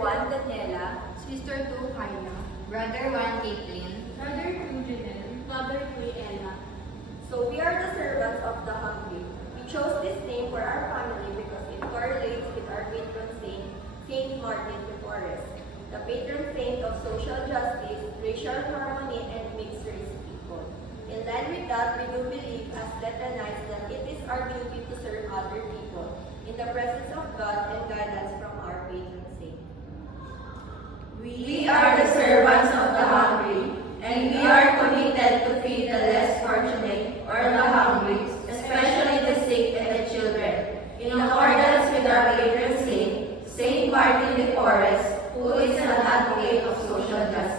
1, Daniela. Sister 2, Kyla. Brother 1, Caitlin. Brother 2, Janelle. Mother 3, Ella. So we are the servants of the hungry. We chose this name for our family because it correlates with our patron saint, Saint Martin de Porres, the patron saint of social justice, racial harmony, and mixed race people. In line with that, we do believe as Letanites that it is our duty to serve other people in the presence of God and guidance from our patron saint. We are the servants of the hungry, and we are committed to feed the less fortunate or the hungry, especially the sick and the children, in accordance with our patron saint, Saint Martin de Porres, who is an advocate of social justice.